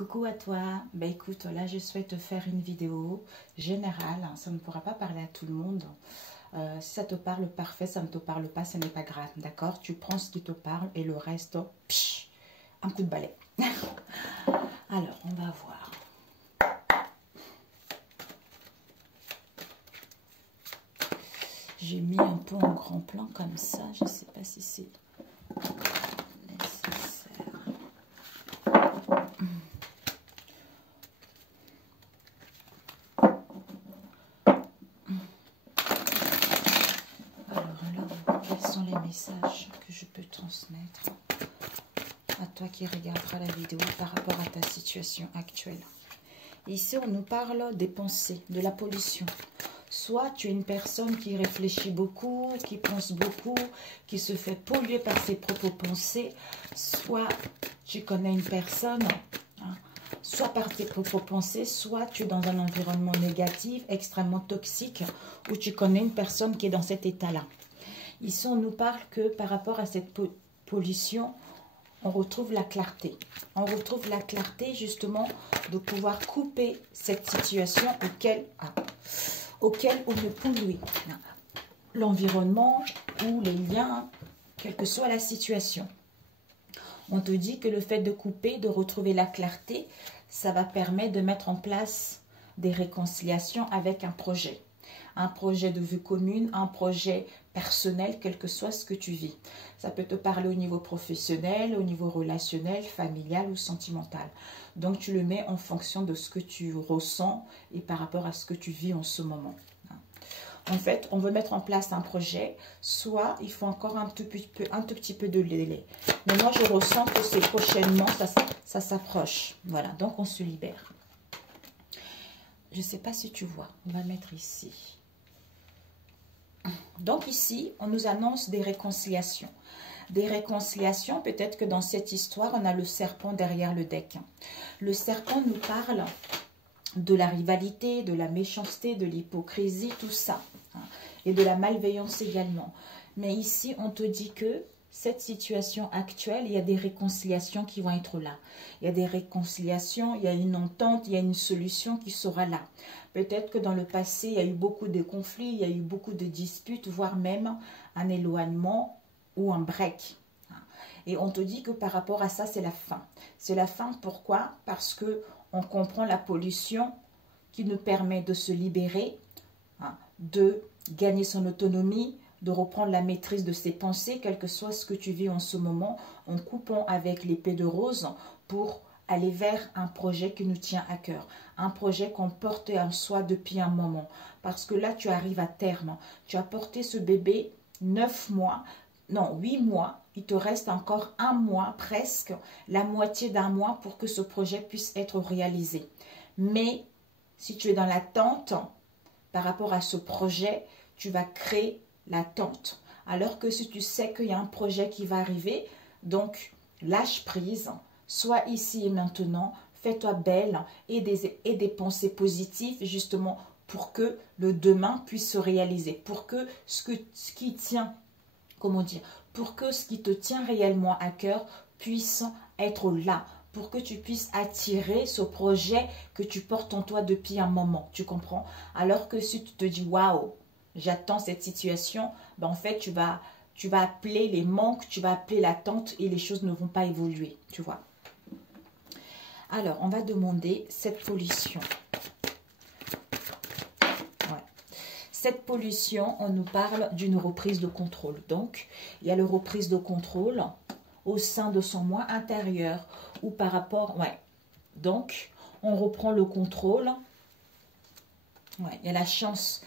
Coucou à toi, bah écoute, là je souhaite te faire une vidéo générale, hein, ça ne pourra pas parler à tout le monde. Si ça te parle, parfait, ça ne te parle pas, ce n'est pas grave, d'accord? Tu prends ce qui te parle et le reste, psh, un coup de balai. Alors, on va voir. J'ai mis un peu en grand plan comme ça, je ne sais pas si c'est nécessaire. Alors, quels sont les messages que je peux transmettre à toi qui regarderas la vidéo par rapport à ta situation actuelle? Ici, on nous parle des pensées, de la pollution. Soit tu es une personne qui réfléchit beaucoup, qui pense beaucoup, qui se fait polluer par ses propres pensées. Soit tu connais une personne, hein, soit par tes propres pensées, soit tu es dans un environnement négatif, extrêmement toxique, où tu connais une personne qui est dans cet état-là. Ici, on nous parle que par rapport à cette pollution, on retrouve la clarté. On retrouve la clarté justement de pouvoir couper cette situation auquel on est pollué. L'environnement ou les liens, quelle que soit la situation. On te dit que le fait de couper, de retrouver la clarté, ça va permettre de mettre en place des réconciliations avec un projet. Un projet de vue commune, un projet personnel, quel que soit ce que tu vis. Ça peut te parler au niveau professionnel, au niveau relationnel, familial ou sentimental. Donc, tu le mets en fonction de ce que tu ressens et par rapport à ce que tu vis en ce moment. En fait, on veut mettre en place un projet, soit il faut encore un tout petit peu de délai. Mais moi, je ressens que c'est prochainement, ça s'approche. Voilà, donc on se libère. Je ne sais pas si tu vois, on va mettre ici. Donc ici, on nous annonce des réconciliations. Des réconciliations, peut-être que dans cette histoire, on a le serpent derrière le deck. Le serpent nous parle de la rivalité, de la méchanceté, de l'hypocrisie, tout ça. Hein, et de la malveillance également. Mais ici, on te dit que cette situation actuelle, il y a des réconciliations qui vont être là. Il y a des réconciliations, il y a une entente, il y a une solution qui sera là. Peut-être que dans le passé, il y a eu beaucoup de conflits, il y a eu beaucoup de disputes, voire même un éloignement ou un break. Et on te dit que par rapport à ça, c'est la fin. C'est la fin, pourquoi? Parce que on comprend la pollution qui nous permet de se libérer, hein, de gagner son autonomie, de reprendre la maîtrise de ses pensées, quel que soit ce que tu vis en ce moment, en coupant avec l'épée de rose pour aller vers un projet qui nous tient à cœur. Un projet qu'on portait en soi depuis un moment. Parce que là, tu arrives à terme. Tu as porté ce bébé 9 mois, non, 8 mois. Il te reste encore un mois, presque, la moitié d'un mois pour que ce projet puisse être réalisé. Mais si tu es dans l'attente par rapport à ce projet, tu vas créer l'attente. Alors que si tu sais qu'il y a un projet qui va arriver, donc lâche prise, sois ici et maintenant, fais-toi belle et des pensées positives justement pour que le demain puisse se réaliser, pour que ce qui tient, comment dire, pour que ce qui te tient réellement à cœur puisse être là, pour que tu puisses attirer ce projet que tu portes en toi depuis un moment, tu comprends? Alors que si tu te dis, waouh, j'attends cette situation, ben en fait, tu vas appeler les manques, tu vas appeler l'attente et les choses ne vont pas évoluer, tu vois. Alors, on va demander cette pollution. Ouais. Cette pollution, on nous parle d'une reprise de contrôle. Donc, il y a la reprise de contrôle au sein de son moi intérieur ou par rapport... Ouais. Donc, on reprend le contrôle. Ouais, il y a la chance,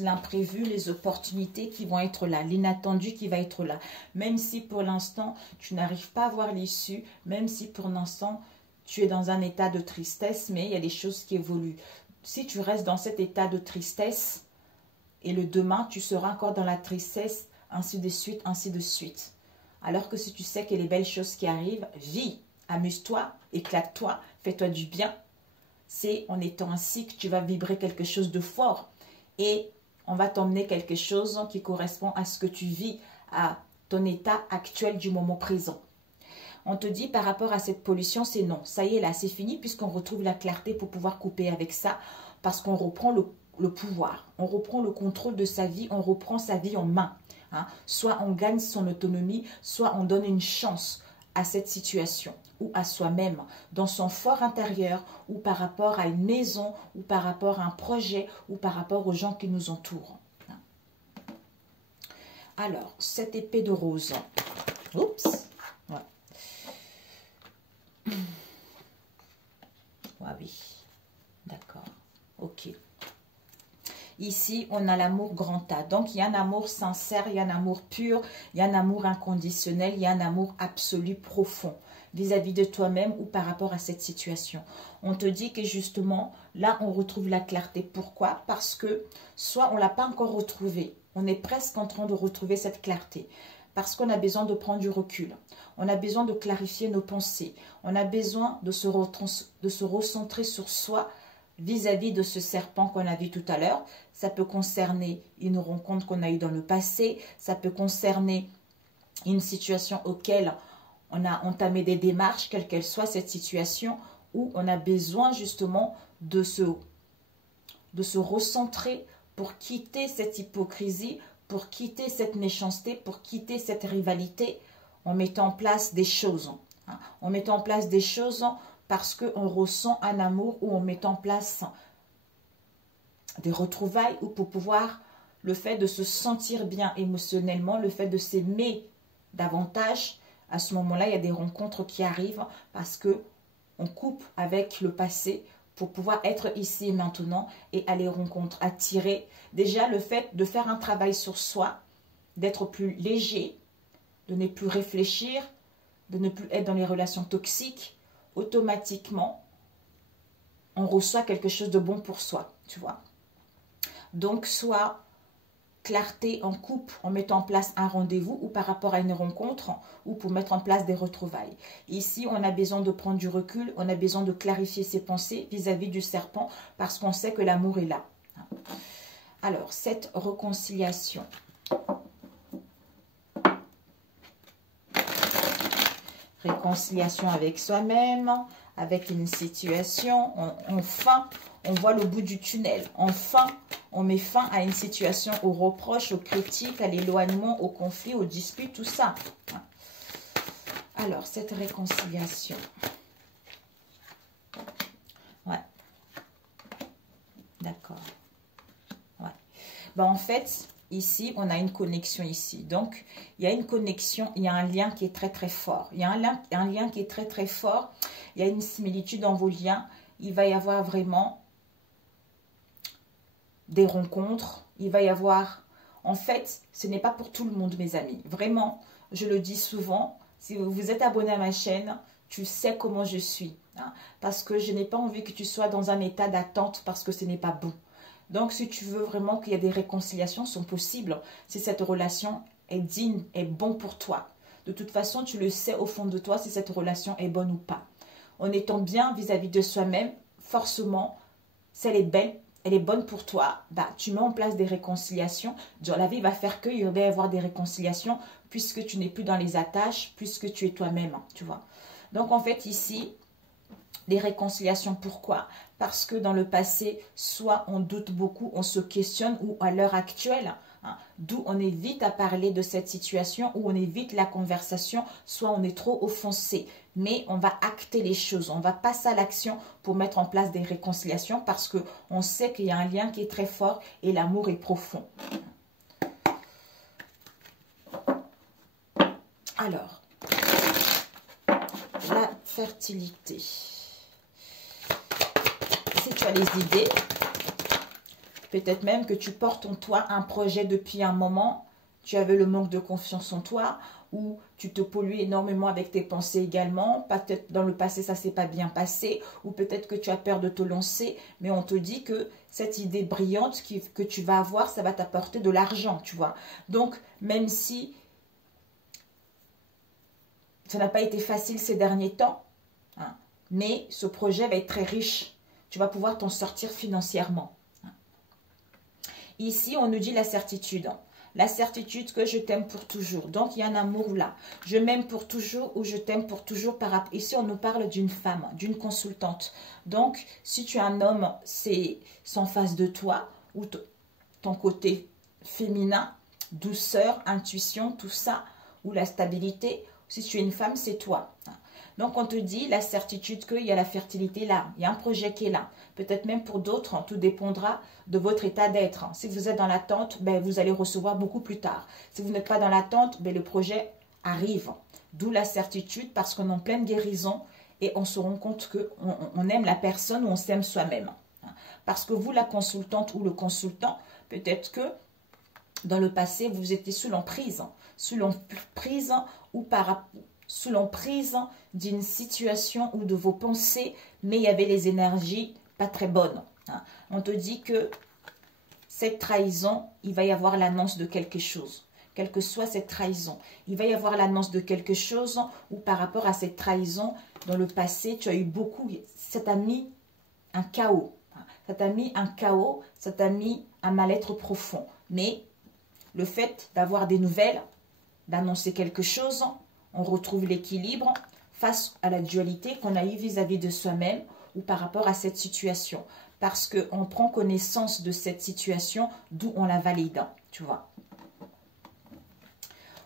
l'imprévu, les opportunités qui vont être là, l'inattendu qui va être là. Même si pour l'instant, tu n'arrives pas à voir l'issue, même si pour l'instant, tu es dans un état de tristesse, mais il y a des choses qui évoluent. Si tu restes dans cet état de tristesse, et le demain, tu seras encore dans la tristesse, ainsi de suite, ainsi de suite. Alors que si tu sais qu'il y a les belles choses qui arrivent, vis, amuse-toi, éclate-toi, fais-toi du bien. C'est en étant ainsi que tu vas vibrer quelque chose de fort. Et on va t'emmener quelque chose qui correspond à ce que tu vis, à ton état actuel du moment présent. On te dit par rapport à cette pollution, c'est non. Ça y est, là, c'est fini puisqu'on retrouve la clarté pour pouvoir couper avec ça. Parce qu'on reprend le pouvoir. On reprend le contrôle de sa vie. On reprend sa vie en main. Hein. Soit on gagne son autonomie, soit on donne une chance à cette situation ou à soi-même, dans son fort intérieur, ou par rapport à une maison, ou par rapport à un projet, ou par rapport aux gens qui nous entourent. Alors, cette épée de rose. Oups. Ouais. Ah oui. D'accord. Ok. Ici, on a l'amour grand A. Donc, il y a un amour sincère, il y a un amour pur, il y a un amour inconditionnel, il y a un amour absolu profond vis-à-vis de toi-même ou par rapport à cette situation. On te dit que justement, là, on retrouve la clarté. Pourquoi? Parce que soit on ne l'a pas encore retrouvée, on est presque en train de retrouver cette clarté. Parce qu'on a besoin de prendre du recul. On a besoin de clarifier nos pensées. On a besoin de se recentrer sur soi vis-à-vis de ce serpent qu'on a vu tout à l'heure. Ça peut concerner une rencontre qu'on a eue dans le passé. Ça peut concerner une situation auquel on a entamé des démarches, quelle qu'elle soit cette situation, où on a besoin justement de se recentrer pour quitter cette hypocrisie, pour quitter cette méchanceté, pour quitter cette rivalité, en mettant en place des choses. En mettant en place des choses parce qu'on ressent un amour, ou en mettant en place des retrouvailles, ou pour pouvoir, le fait de se sentir bien émotionnellement, le fait de s'aimer davantage. À ce moment-là, il y a des rencontres qui arrivent parce que on coupe avec le passé pour pouvoir être ici et maintenant et aller rencontres, attirer. Déjà, le fait de faire un travail sur soi, d'être plus léger, de ne plus réfléchir, de ne plus être dans les relations toxiques, automatiquement, on reçoit quelque chose de bon pour soi, tu vois. Donc, soit clarté en couple en mettant en place un rendez-vous ou par rapport à une rencontre ou pour mettre en place des retrouvailles. Ici, on a besoin de prendre du recul, on a besoin de clarifier ses pensées vis-à-vis du serpent parce qu'on sait que l'amour est là. Alors, cette réconciliation. Réconciliation avec soi-même, avec une situation. Enfin, on voit le bout du tunnel. Enfin, on met fin à une situation, aux reproches, aux critiques, à l'éloignement, au conflit, aux disputes, tout ça. Alors, cette réconciliation. Ouais. D'accord. Ouais. Ben, en fait, ici, on a une connexion ici. Donc, il y a une connexion, il y a un lien qui est très, très fort. Il y a un lien qui est très, très fort. Il y a une similitude dans vos liens. Il va y avoir vraiment des rencontres. Il va y avoir... En fait, ce n'est pas pour tout le monde, mes amis. Vraiment, je le dis souvent. Si vous êtes abonné à ma chaîne, tu sais comment je suis. Hein, parce que je n'ai pas envie que tu sois dans un état d'attente parce que ce n'est pas bon. Donc, si tu veux vraiment qu'il y ait des réconciliations, sont possibles si cette relation est digne, est bon pour toi. De toute façon, tu le sais au fond de toi si cette relation est bonne ou pas. En étant bien vis-à-vis de soi-même, forcément, si elle est belle, elle est bonne pour toi, bah, tu mets en place des réconciliations. La vie va faire qu'il va y avoir des réconciliations puisque tu n'es plus dans les attaches, puisque tu es toi-même, tu vois. Donc, en fait, ici, les réconciliations, pourquoi? Parce que dans le passé, soit on doute beaucoup, on se questionne, ou à l'heure actuelle, hein, d'où on évite à parler de cette situation, ou on évite la conversation, soit on est trop offensé. Mais on va acter les choses, on va passer à l'action pour mettre en place des réconciliations parce qu'on sait qu'il y a un lien qui est très fort et l'amour est profond. Alors, la fertilité. Si tu as les idées, peut-être même que tu portes en toi un projet depuis un moment, tu avais le manque de confiance en toi, ou tu te pollues énormément avec tes pensées également, peut-être dans le passé ça ne s'est pas bien passé, ou peut-être que tu as peur de te lancer, mais on te dit que cette idée brillante que tu vas avoir, ça va t'apporter de l'argent, tu vois. Donc, même si ça n'a pas été facile ces derniers temps, hein, mais ce projet va être très riche, tu vas pouvoir t'en sortir financièrement. Ici, on nous dit la certitude. la certitude que je t'aime pour toujours. Donc, il y a un amour là. Je m'aime pour toujours ou je t'aime pour toujours. Ici, on nous parle d'une femme, d'une consultante. Donc, si tu es un homme, c'est en face de toi ou ton côté féminin, douceur, intuition, tout ça, ou la stabilité. Si tu es une femme, c'est toi. Donc, on te dit la certitude qu'il y a la fertilité là. Il y a un projet qui est là. Peut-être même pour d'autres, tout dépendra de votre état d'être. Si vous êtes dans l'attente, ben, vous allez recevoir beaucoup plus tard. Si vous n'êtes pas dans l'attente, ben, le projet arrive. D'où la certitude, parce qu'on est en pleine guérison et on se rend compte qu'on aime la personne ou on s'aime soi-même. Parce que vous, la consultante ou le consultant, peut-être que dans le passé, vous étiez sous l'emprise ou sous l'emprise d'une situation ou de vos pensées, mais il y avait les énergies pas très bonnes. On te dit que cette trahison, il va y avoir l'annonce de quelque chose. Quelle que soit cette trahison, il va y avoir l'annonce de quelque chose ou par rapport à cette trahison, dans le passé, tu as eu beaucoup, ça t'a mis un chaos. Ça t'a mis un chaos, ça t'a mis un mal-être profond. Mais le fait d'avoir des nouvelles, d'annoncer quelque chose, on retrouve l'équilibre face à la dualité qu'on a eue vis-à-vis de soi-même ou par rapport à cette situation. Parce qu'on prend connaissance de cette situation, d'où on la valide, tu vois.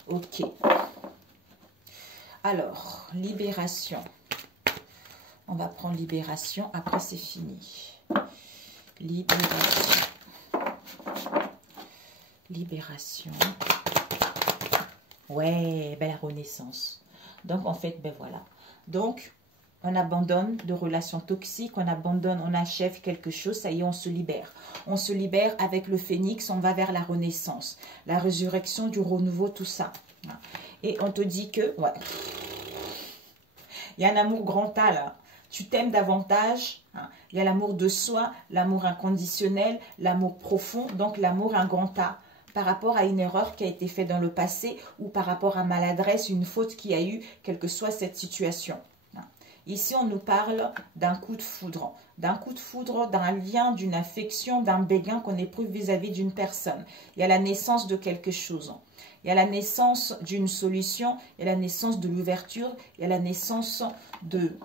Ok. Alors, libération. On va prendre libération, après c'est fini. Libération. Libération. Ouais, ben la renaissance. Donc, en fait, ben voilà. Donc, on abandonne de relations toxiques, on abandonne, on achève quelque chose, ça y est, on se libère. On se libère avec le phénix, on va vers la renaissance, la résurrection, du renouveau, tout ça. Et on te dit que, ouais, il y a un amour grand A là. Tu t'aimes davantage. Il y a l'amour de soi, l'amour inconditionnel, l'amour profond, donc l'amour un grand A. Par rapport à une erreur qui a été faite dans le passé ou par rapport à maladresse, une faute qu'il y a eu, quelle que soit cette situation. Ici, on nous parle d'un coup de foudre, d'un lien, d'une affection, d'un béguin qu'on éprouve vis-à-vis d'une personne. Il y a la naissance de quelque chose. Il y a la naissance d'une solution, il y a la naissance de l'ouverture, il y a la naissance de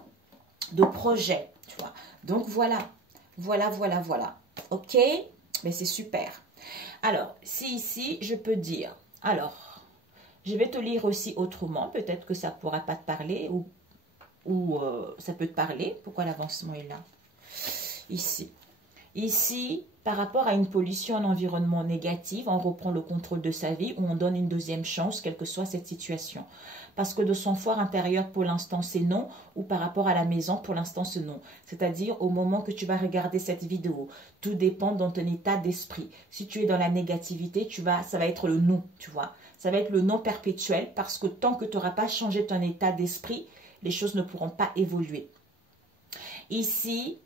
projets. Tu vois. Donc, voilà. OK? Mais c'est super. Alors, si ici, je peux dire, alors, je vais te lire aussi autrement, peut-être que ça ne pourra pas te parler, ou ça peut te parler, pourquoi l'avancement est là, ici. Ici, par rapport à une pollution en environnement négatif, on reprend le contrôle de sa vie ou on donne une deuxième chance, quelle que soit cette situation. Parce que de son foyer intérieur, pour l'instant, c'est non, ou par rapport à la maison, pour l'instant, c'est non. C'est-à-dire, au moment que tu vas regarder cette vidéo, tout dépend de ton état d'esprit. Si tu es dans la négativité, ça va être le non, tu vois. Ça va être le non perpétuel, parce que tant que tu n'auras pas changé ton état d'esprit, les choses ne pourront pas évoluer. Ici,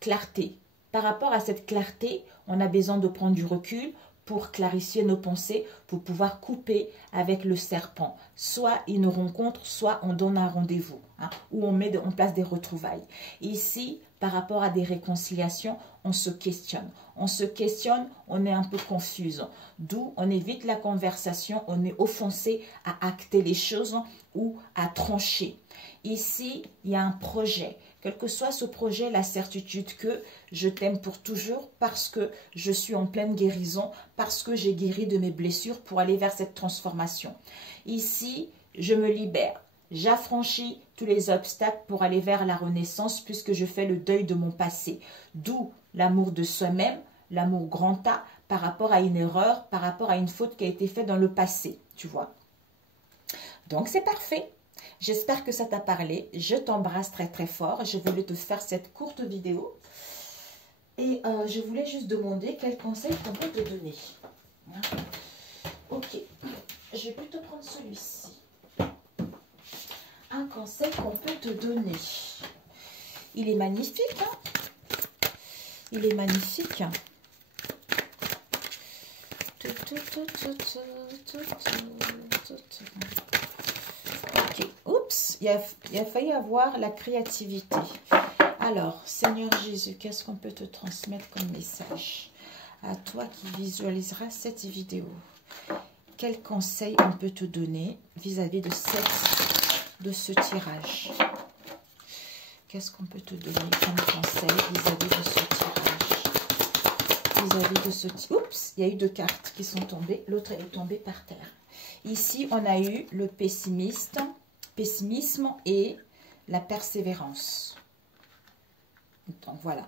clarté. Par rapport à cette clarté, on a besoin de prendre du recul pour clarifier nos pensées, pour pouvoir couper avec le serpent. Soit une rencontre, soit on donne un rendez-vous, ou on met en place des retrouvailles. Ici, par rapport à des réconciliations, on se questionne. On se questionne, on est un peu confuse. D'où on évite la conversation, on est offensé à acter les choses ou à trancher. Ici, il y a un projet. Quel que soit ce projet, la certitude que je t'aime pour toujours parce que je suis en pleine guérison, parce que j'ai guéri de mes blessures pour aller vers cette transformation. Ici, je me libère. J'affranchis tous les obstacles pour aller vers la renaissance puisque je fais le deuil de mon passé. D'où l'amour de soi-même, l'amour grand A par rapport à une erreur, par rapport à une faute qui a été faite dans le passé, tu vois. Donc, c'est parfait. J'espère que ça t'a parlé. Je t'embrasse très très fort. Je voulais te faire cette courte vidéo. Et je voulais juste demander quel conseil qu'on peut te donner. Ok. Je vais plutôt prendre celui-ci. Un conseil qu'on peut te donner. Il est magnifique. Il est magnifique. Ok, oups, il a failli avoir la créativité. Alors, Seigneur Jésus, qu'est-ce qu'on peut te transmettre comme message à toi qui visualiseras cette vidéo? Quel conseil on peut te donner vis-à-vis de ce tirage? Qu'est-ce qu'on peut te donner comme conseil vis-à-vis de ce tirage? Vis-à-vis de ce tirage. Oups, il y a eu 2 cartes qui sont tombées. L'autre est tombée par terre. Ici, on a eu le pessimisme et la persévérance. Donc, voilà.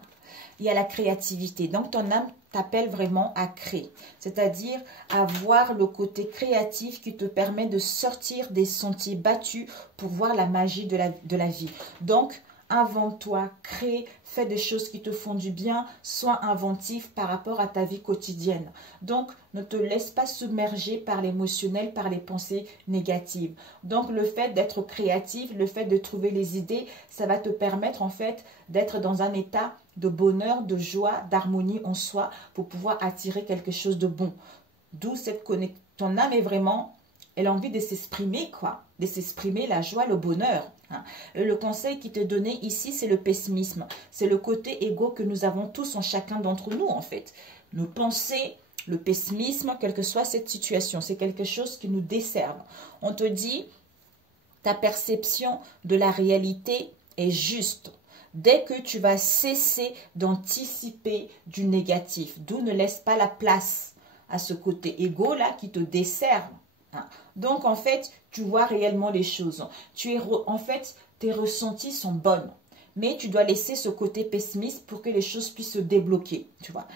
Il y a la créativité. Donc, ton âme t'appelle vraiment à créer. C'est-à-dire à voir le côté créatif qui te permet de sortir des sentiers battus pour voir la magie de la vie. Donc, invente-toi, crée, fais des choses qui te font du bien, sois inventif par rapport à ta vie quotidienne. Donc, ne te laisse pas submerger par l'émotionnel, par les pensées négatives. Donc, le fait d'être créatif, le fait de trouver les idées, ça va te permettre en fait d'être dans un état de bonheur, de joie, d'harmonie en soi pour pouvoir attirer quelque chose de bon. D'où cette connexion. Ton âme est vraiment, elle a envie de s'exprimer, quoi. De s'exprimer la joie, le bonheur. Hein. Et le conseil qui t'est donné ici, c'est le pessimisme. C'est le côté égo que nous avons tous en chacun d'entre nous, en fait. Nos pensées, le pessimisme, quelle que soit cette situation, c'est quelque chose qui nous desserve. On te dit, ta perception de la réalité est juste. Dès que tu vas cesser d'anticiper du négatif, d'où ne laisse pas la place à ce côté égo là qui te dessert. Hein. Donc en fait, tu vois réellement les choses. En fait, tes ressentis sont bonnes, mais tu dois laisser ce côté pessimiste pour que les choses puissent se débloquer. Tu vois.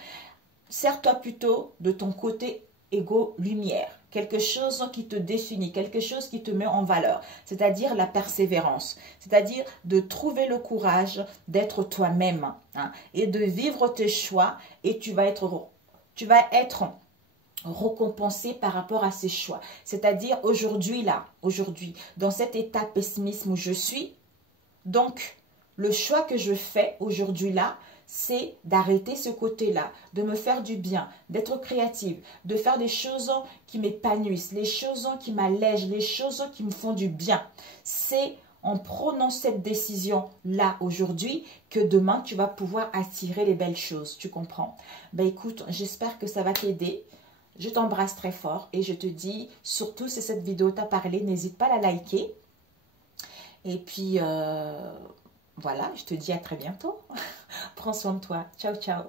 Sers-toi plutôt de ton côté égo lumière. Quelque chose qui te définit, quelque chose qui te met en valeur, c'est-à-dire la persévérance, c'est-à-dire de trouver le courage d'être toi-même hein, et de vivre tes choix et tu vas être récompensé par rapport à ces choix. C'est-à-dire aujourd'hui, dans cet état pessimisme où je suis, donc le choix que je fais aujourd'hui là, c'est d'arrêter ce côté-là, de me faire du bien, d'être créative, de faire des choses qui m'épanouissent, les choses qui m'allègent, les choses qui me font du bien. C'est en prenant cette décision-là aujourd'hui que demain, tu vas pouvoir attirer les belles choses. Tu comprends? Ben écoute, j'espère que ça va t'aider. Je t'embrasse très fort et je te dis, surtout si cette vidéo t'a parlé, n'hésite pas à la liker. Et puis... voilà, je te dis à très bientôt. Prends soin de toi. Ciao, ciao.